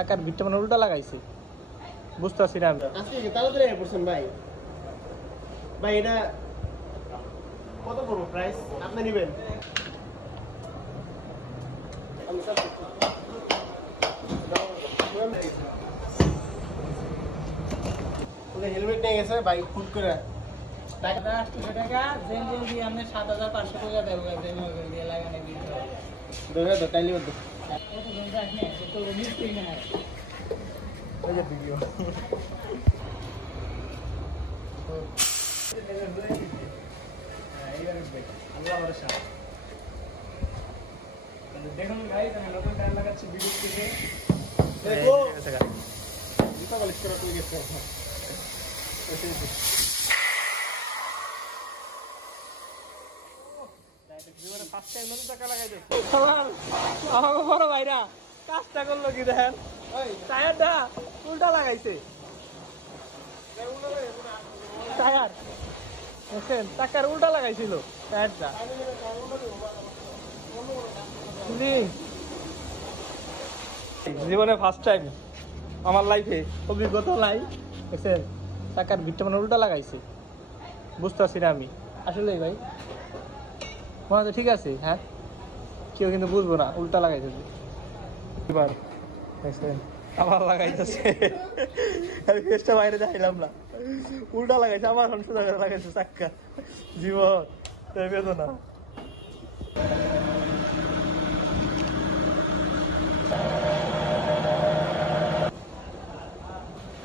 টাকার ভিটটা মানে উল্টা লাগাইছে, বুঝতেছি না আমি। আজকে কি তাড়াতাড়ি আইয়া পড়ছেন ভাই? ভাই এটা কত পড়বো প্রাইস? আপনি নেবেন? হেলমেট নিয়ে গেছে ভাই ফুট করে টাকা 800 টাকা দেন যদি আপনি 7500 টাকা দেবো দেন দিয়ে লাগানে দিতে হবে। ধরে তো তাইলে বলতো কত জন রাখনে তো মিস্ত্রি না ওই যে ভিডিও দেখুন ভাই আমি নতুন টায়ার লাগাচ্ছি ভিডিও থেকে। দেখো জুতা পলিশ করা তুই গেছে আমাকে বড় ভাইরা কাজটা করলো কি দেখেন, টায়ারটা উল্টা লাগাইছে। টায়ার দেখেন টাকার উল্টা লাগাইছিল টায়ারটা। জীবনে ফার্স্ট টাইম আমার লাইফে অভিজ্ঞতা নাই, দেখছেন টাকার ভিটটা মানে উল্টা লাগাইছে, বুঝতেছি না আমি আসলে ভাই। মনে হয় ঠিক আছে, হ্যাঁ কেউ কিন্তু বুঝবো না উল্টা লাগাইছে। এবার দেখছেন আবার লাগাইতেছে, ফেসটা বাইরে দেখাইলাম না, উল্টা লাগাইছে আমার সোজা করে লাগাইছে চাক্কা। জীবন বেদনা।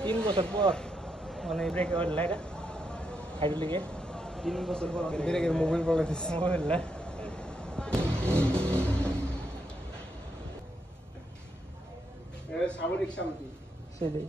3 বছর পর মানে ব্রেকে লাইটা হাইড্রোলিকে 3 বছর পর ব্রেকের মোবাইল পালাইছিস মোবাইল না সামরিক শান্তি সেটাই।